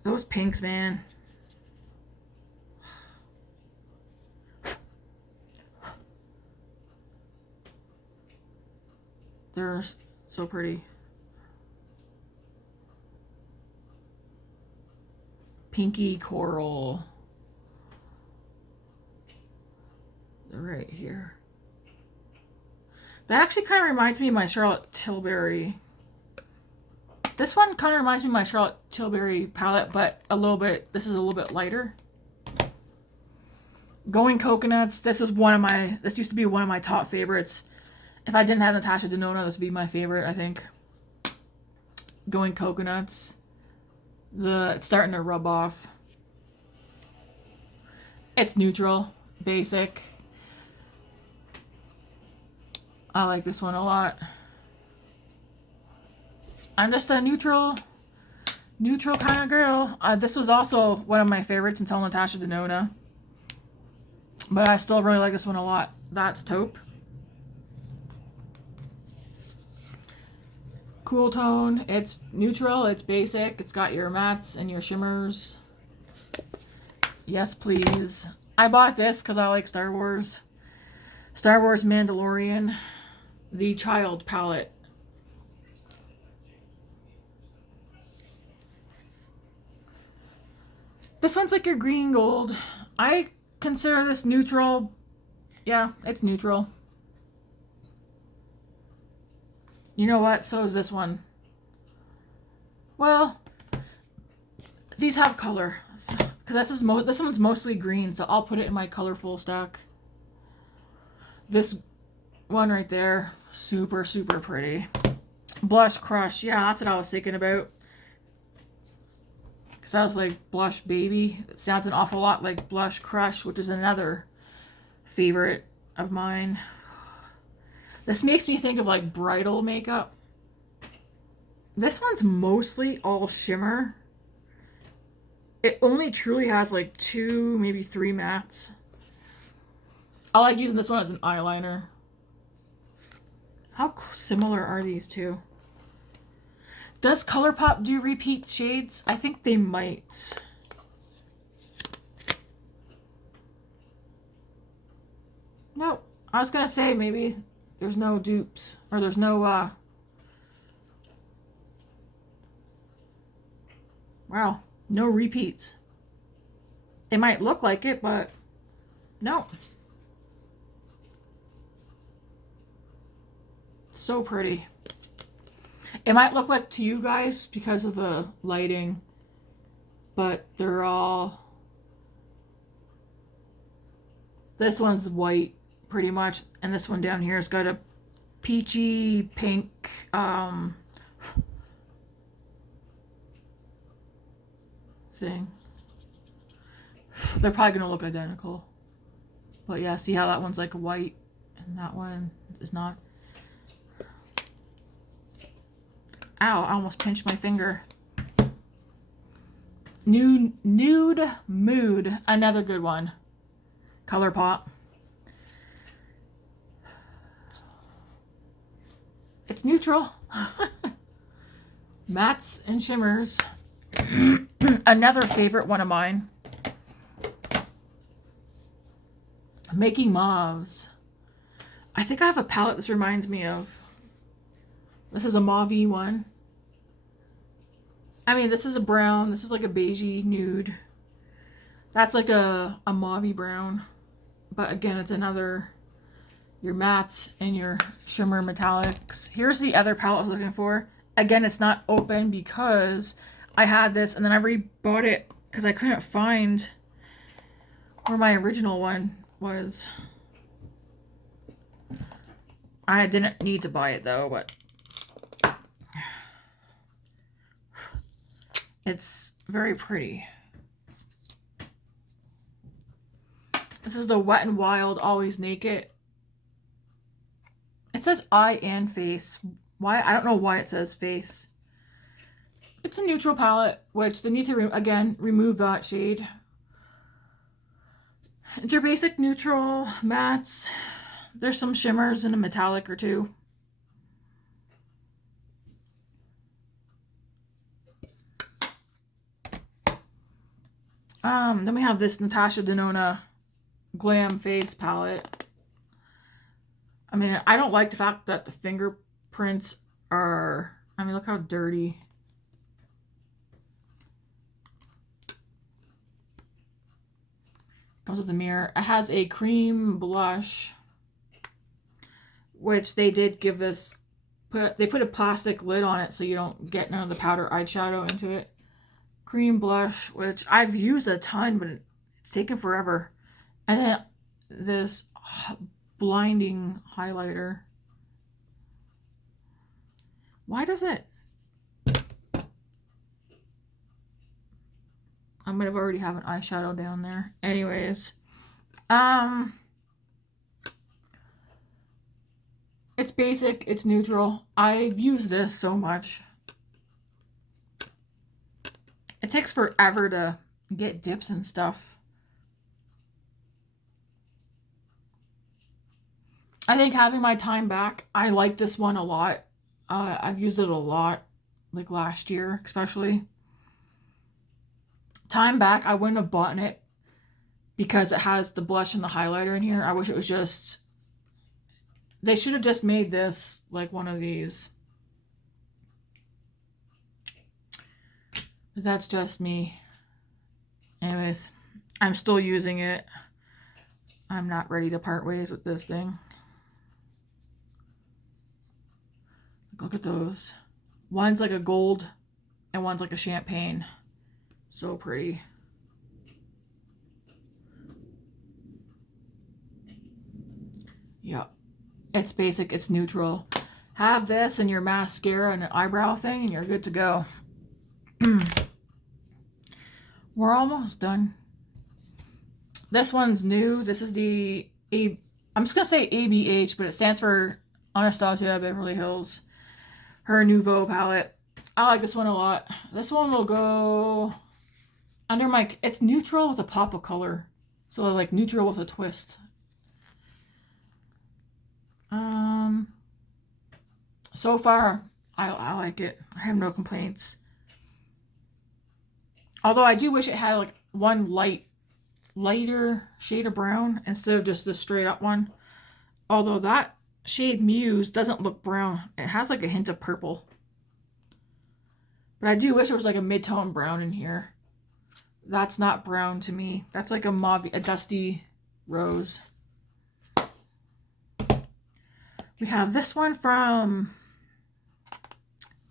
Those pinks, man. They're so pretty. Pinky coral. They're right here. That actually kind of reminds me of my Charlotte Tilbury. This one kind of reminds me of my Charlotte Tilbury palette, but this is a little bit lighter. Going Coconuts, this used to be one of my top favorites. If I didn't have Natasha Denona, this would be my favorite, I think. Going Coconuts. It's starting to rub off. It's neutral, basic. I like this one a lot. I'm just a neutral kind of girl. This was also one of my favorites until Natasha Denona. But I still really like this one a lot. That's taupe. Cool tone. It's neutral. It's basic. It's got your mattes and your shimmers. Yes, please. I bought this because I like Star Wars. Star Wars Mandalorian, the child palette. This one's like your green gold. I consider this neutral. Yeah, it's neutral. You know what? So is this one. Well, these have color. Because this one's mostly green, so I'll put it in my colorful stack. This one right there, super, super pretty. Blush Crush. Yeah, that's what I was thinking about. Because I was like, Blush Baby. It sounds an awful lot like Blush Crush, which is another favorite of mine. This makes me think of like bridal makeup. This one's mostly all shimmer. It only truly has like 2, maybe 3 mattes. I like using this one as an eyeliner. How similar are these two? Does ColourPop do repeat shades? I think they might. Nope. I was gonna say maybe there's no dupes. Or there's no, wow, no repeats. It might look like it, but no. So pretty. It might look like to you guys because of the lighting, but they're all... This one's white, pretty much, and this one down here has got a peachy pink, thing. They're probably gonna look identical. But yeah, see how that one's like white and that one is not. Ow, I almost pinched my finger. Nude Mood, another good one. ColourPop. It's neutral. Mattes and shimmers. Another favorite one of mine. Making Mauves. I think I have a palette this reminds me of. This is a mauve-y one. I mean, this is a brown. This is like a beigey nude. That's like a mauve-y brown. But again, it's another, your mattes and your shimmer metallics. Here's the other palette I was looking for. Again, it's not open because I had this and then I rebought it because I couldn't find where my original one was. I didn't need to buy it though, but it's very pretty. This is the Wet n Wild Always Naked. It says eye and face. Why? I don't know why it says face. It's a neutral palette, which they need to, again, remove that shade. It's your basic neutral mattes. There's some shimmers and a metallic or two. Then we have this Natasha Denona Glam Face palette. I mean, I don't like the fact that the fingerprints are, I mean, look how dirty. Comes with the mirror. It has a cream blush, which they did give this, they put a plastic lid on it so you don't get none of the powder eyeshadow into it. Cream blush, which I've used a ton, but it's taken forever. And then this blinding highlighter. Why does it? I might have already have an eyeshadow down there. Anyways, it's basic, it's neutral. I've used this so much. It takes forever to get dips and stuff. I think having my time back, I like this one a lot. I've used it a lot, like last year especially. Time back, I wouldn't have bought it because it has the blush and the highlighter in here. I wish it was just, they should have just made this like one of these. But that's just me. Anyways, I'm still using it. I'm not ready to part ways with this thing. Look at those. One's like a gold and one's like a champagne. So pretty. Yep. It's basic, it's neutral. Have this and your mascara and an eyebrow thing and you're good to go. We're almost done. This one's new. This is the I'm just gonna say ABH, but it stands for Anastasia Beverly Hills. Her Nouveau palette. I like this one a lot. This one will go under my, it's neutral with a pop of color. So like neutral with a twist. So far, I like it. I have no complaints. Although I do wish it had like one lighter shade of brown instead of just the straight up one. Although that shade Muse doesn't look brown. It has like a hint of purple. But I do wish there was like a mid-tone brown in here. That's not brown to me. That's like a mauve, a dusty rose. We have this one from,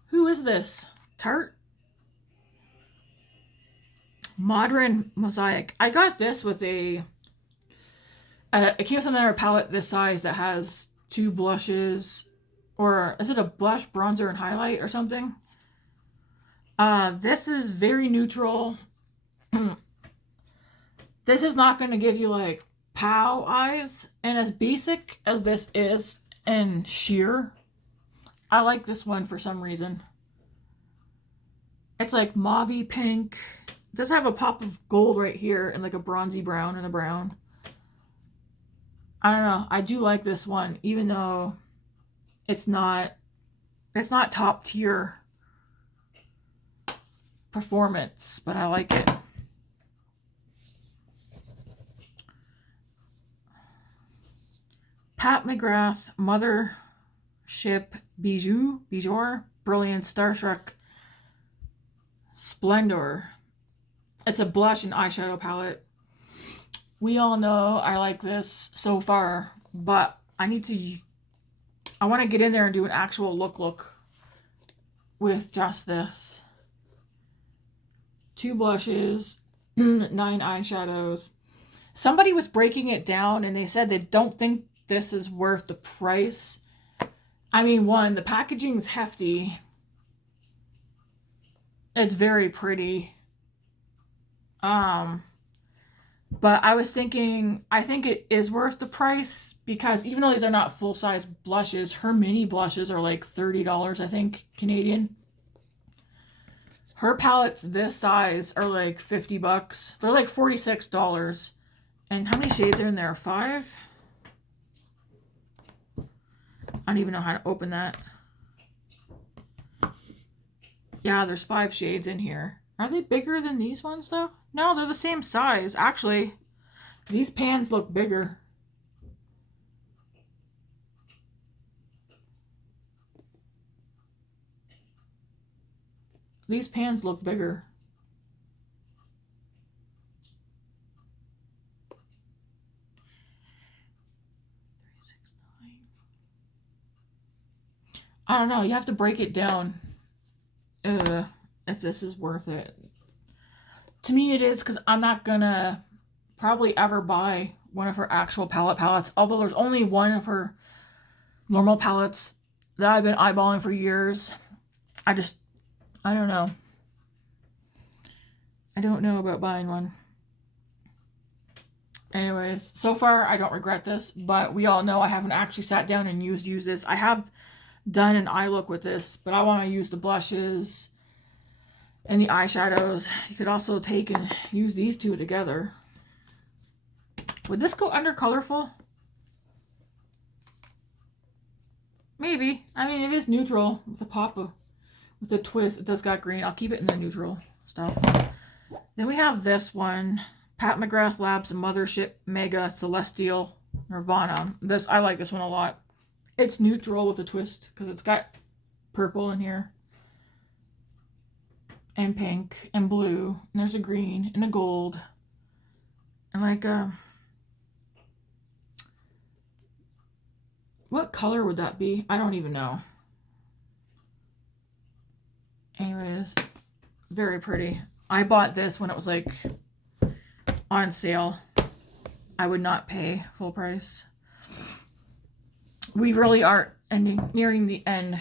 who is this? Tarte? Modern Mosaic. I got this with it came with another palette this size that has two blushes, or is it a blush, bronzer, and highlight or something? This is very neutral. This is not going to give you like pow eyes, and as basic as this is and sheer, I like this one for some reason. It's like mauve pink. It does have a pop of gold right here and like a bronzy brown and a brown. I don't know. I do like this one, even though it's not top tier performance, but I like it. Pat McGrath Mothership Bijou Brilliant Starstruck Splendor. It's a blush and eyeshadow palette. We all know I like this so far, but I want to get in there and do an actual look with just this. 2 blushes, 9 eyeshadows. Somebody was breaking it down and they said they don't think this is worth the price. I mean, one, the packaging's hefty. It's very pretty. But I was thinking, I think it is worth the price because even though these are not full-size blushes, her mini blushes are like $30, I think, Canadian. Her palettes this size are like 50 bucks. They're like $46. And how many shades are in there? 5? I don't even know how to open that. Yeah, there's 5 shades in here. Are they bigger than these ones though? No, they're the same size. Actually, these pans look bigger. These pans look bigger. I don't know. You have to break it down if this is worth it. To me, it is because I'm not going to probably ever buy one of her actual palettes. Although there's only one of her normal palettes that I've been eyeballing for years. I don't know. I don't know about buying one. Anyways, so far I don't regret this, but we all know I haven't actually sat down and used this. I have done an eye look with this, but I want to use the blushes and the eyeshadows. You could also take and use these two together. Would this go under colorful? Maybe. I mean, it is neutral with a pop of, with a twist. It does got green. I'll keep it in the neutral stuff. Then we have this one. Pat McGrath Labs Mothership Mega Celestial Nirvana. I like this one a lot. It's neutral with a twist because it's got purple in here. And pink and blue. And there's a green and a gold. And like what color would that be? I don't even know. Anyways, very pretty. I bought this when it was like on sale. I would not pay full price. We really are nearing the end.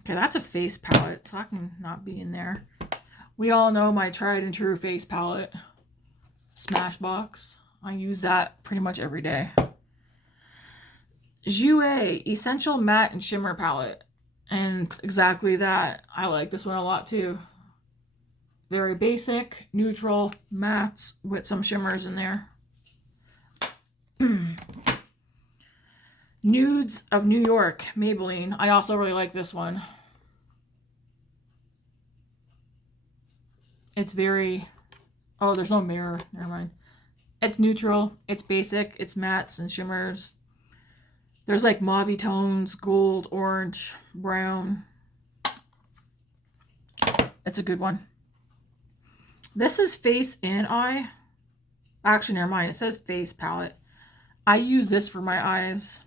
Okay, that's a face palette, so I can not be in there. We all know my tried and true face palette, Smashbox. I use that pretty much every day. Jouer Essential Matte and Shimmer Palette. And exactly that. I like this one a lot too. Very basic, neutral, mattes with some shimmers in there. Nudes of New York, Maybelline. I also really like this one. It's very... Oh, there's no mirror. Never mind. It's neutral. It's basic. It's mattes and shimmers. There's like mauve tones, gold, orange, brown. It's a good one. This is face and eye. Actually, never mind. It says face palette. I use this for my eyes.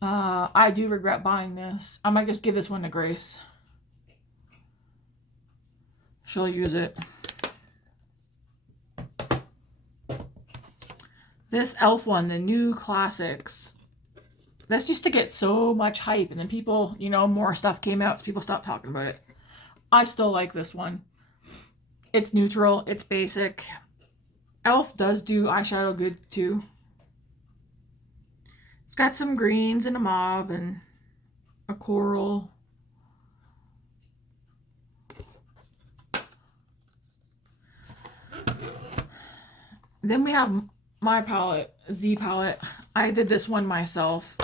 I do regret buying this. I might just give this one to Grace. She'll use it. This e.l.f. one, the new classics. This used to get so much hype, and then people, you know, more stuff came out, so people stopped talking about it. I still like this one. It's neutral. It's basic. e.l.f. does do eyeshadow good, too. It's got some greens and a mauve and a coral. Then we have my palette, Z palette. I did this one myself.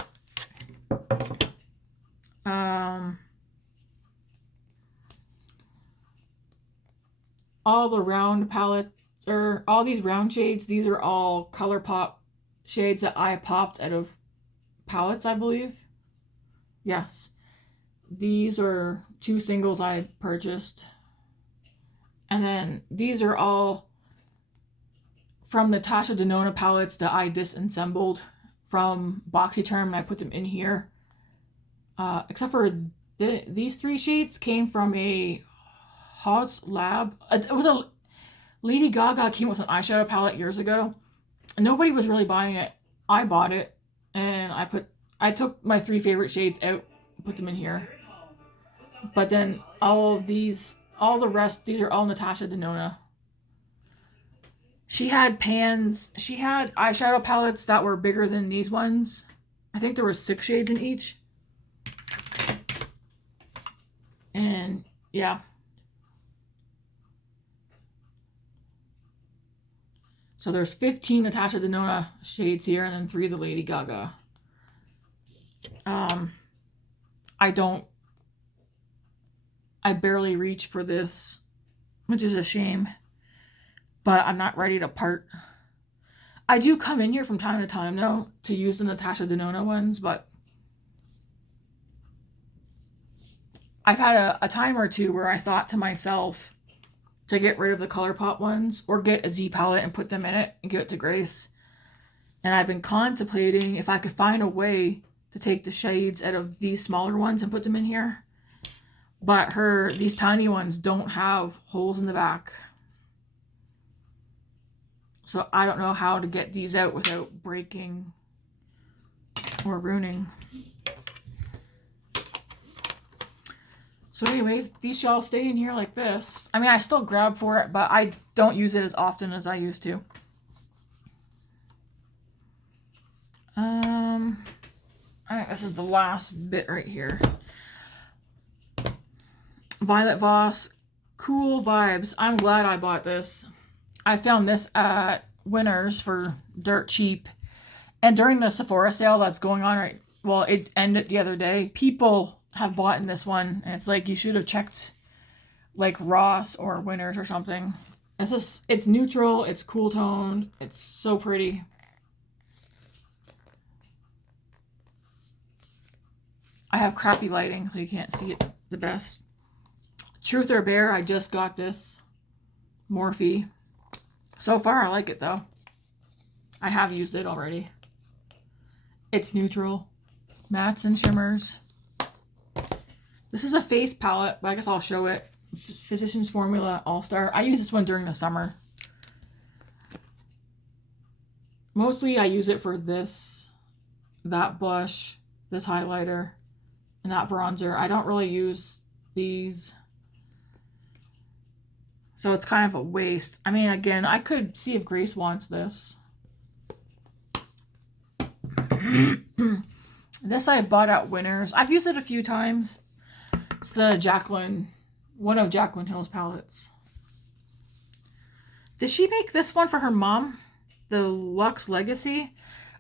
All the round palettes, or all these round shades, these are all ColourPop shades that I popped out of palettes, I believe. Yes. These are 2 singles I purchased. And then these are all from Natasha Denona palettes that I disassembled from BoxyCharm, and I put them in here. Except for these 3 shades came from a Haus Lab. It was a Lady Gaga came with an eyeshadow palette years ago. Nobody was really buying it. I bought it, and I took my 3 favorite shades out, put them in here. But then all the rest, these are all Natasha Denona. She had eyeshadow palettes that were bigger than these ones. I think there were 6 shades in each. And yeah. So there's 15 Natasha Denona shades here, and then 3 of the Lady Gaga. I barely reach for this, which is a shame. But I'm not ready to part. I do come in here from time to time, though, to use the Natasha Denona ones, but I've had a time or two where I thought to myself to get rid of the ColourPop ones or get a Z palette and put them in it and give it to Grace. And I've been contemplating if I could find a way to take the shades out of these smaller ones and put them in here. But these tiny ones don't have holes in the back. So I don't know how to get these out without breaking or ruining. So anyways, these shall stay in here like this. I mean, I still grab for it, but I don't use it as often as I used to. I think this is the last bit right here. Violet Voss, Cool Vibes. I'm glad I bought this. I found this at Winners for dirt cheap. And during the Sephora sale that's going on right, well, it ended the other day. People have bought in this one, and it's like you should have checked like Ross or Winners or something. It's neutral, it's cool toned, it's so pretty. I have crappy lighting, so you can't see it the best. Truth or Bear, I just got this. Morphe. So far, I like it though. I have used it already. It's neutral. Mattes and shimmers. This is a face palette, but I guess I'll show it. Physicians Formula All-Star. I use this one during the summer. Mostly I use it for this, that blush, this highlighter, and that bronzer. I don't really use these. So it's kind of a waste. I mean, again, I could see if Grace wants this. This I bought at Winners. I've used it a few times. It's the one of Jaclyn Hill's palettes. Did she make this one for her mom? The Luxe Legacy?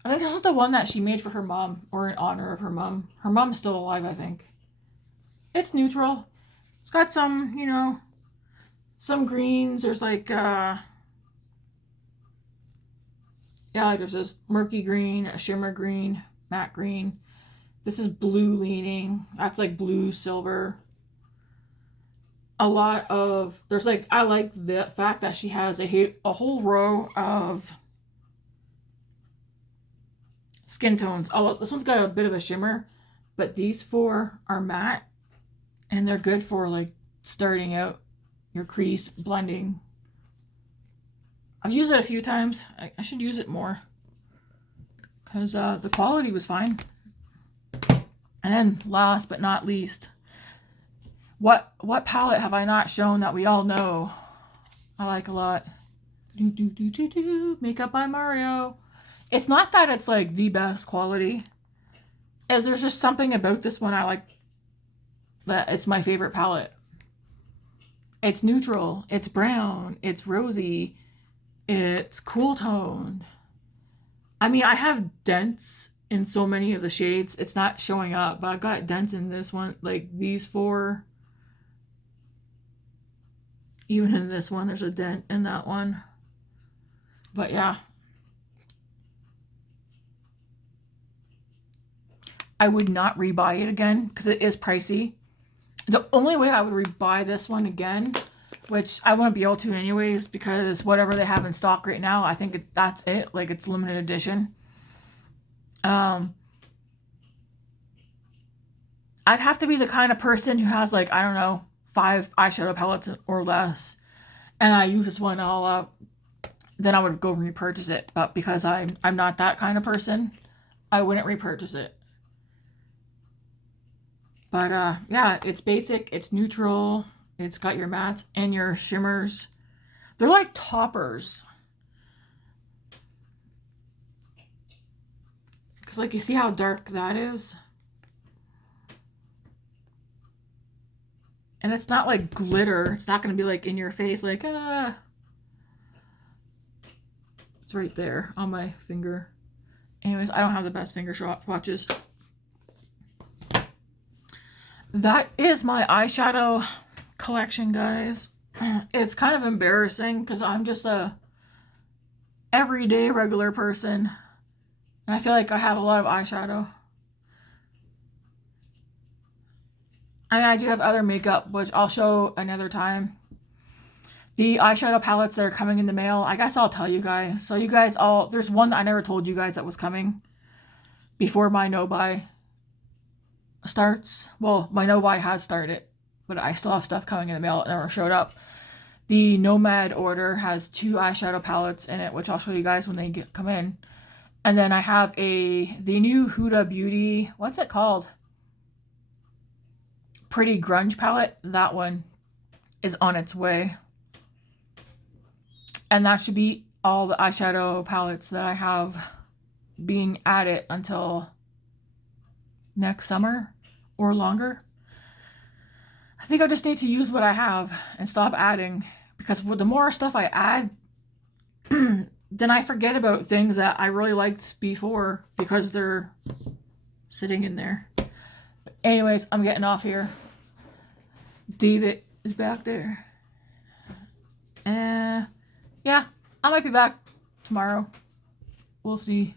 I think this is the one that she made for her mom, or in honor of her mom. Her mom's still alive, I think. It's neutral. It's got some, you know, some greens. There's like, yeah, like there's this murky green, a shimmer green, matte green. This is blue leaning. That's like blue, silver. A lot of, there's like, I like the fact that she has a whole row of skin tones. Oh, this one's got a bit of a shimmer, but these four are matte, and they're good for like starting out your crease, blending. I've used it a few times. I should use it more because the quality was fine. And then last but not least, what palette have I not shown that we all know I like a lot? Makeup by Mario. It's not that it's like the best quality. There's just something about this one I like, that it's my favorite palette. It's neutral, it's brown, it's rosy, it's cool toned. I mean, I have dents in so many of the shades. It's not showing up, but I've got dents in this one, like these four. Even in this one, there's a dent in that one. But yeah. I would not rebuy it again because it is pricey. The only way I would rebuy this one again, which I wouldn't be able to anyways, because whatever they have in stock right now, I think that's it. Like, it's limited edition. I'd have to be the kind of person who has, like, I don't know, 5 eyeshadow palettes or less, and I use this one all up, then I would go repurchase it. But because I'm not that kind of person, I wouldn't repurchase it. But yeah, it's basic, it's neutral, it's got your mattes and your shimmers. They're like toppers. Because like, you see how dark that is? And it's not like glitter. It's not going to be like in your face like, ah. It's right there on my finger. Anyways, I don't have the best finger swatches. That is my eyeshadow collection, guys. It's kind of embarrassing because I'm just a everyday regular person. And I feel like I have a lot of eyeshadow. And I do have other makeup, which I'll show another time. The eyeshadow palettes that are coming in the mail, I guess I'll tell you guys. So you guys all, there's one that I never told you guys that was coming before my no-buy starts. Well, my no-buy has started, but I still have stuff coming in the mail that never showed up. The Nomad order has 2 eyeshadow palettes in it, which I'll show you guys when they come in. And then I have the new Huda Beauty, what's it called? Pretty Grunge palette. That one is on its way. And that should be all the eyeshadow palettes that I have being added until next summer or longer. I think I just need to use what I have and stop adding, because the more stuff I add, then I forget about things that I really liked before because they're sitting in there. But anyways, I'm getting off here. is back there. Yeah, I might be back tomorrow. We'll see.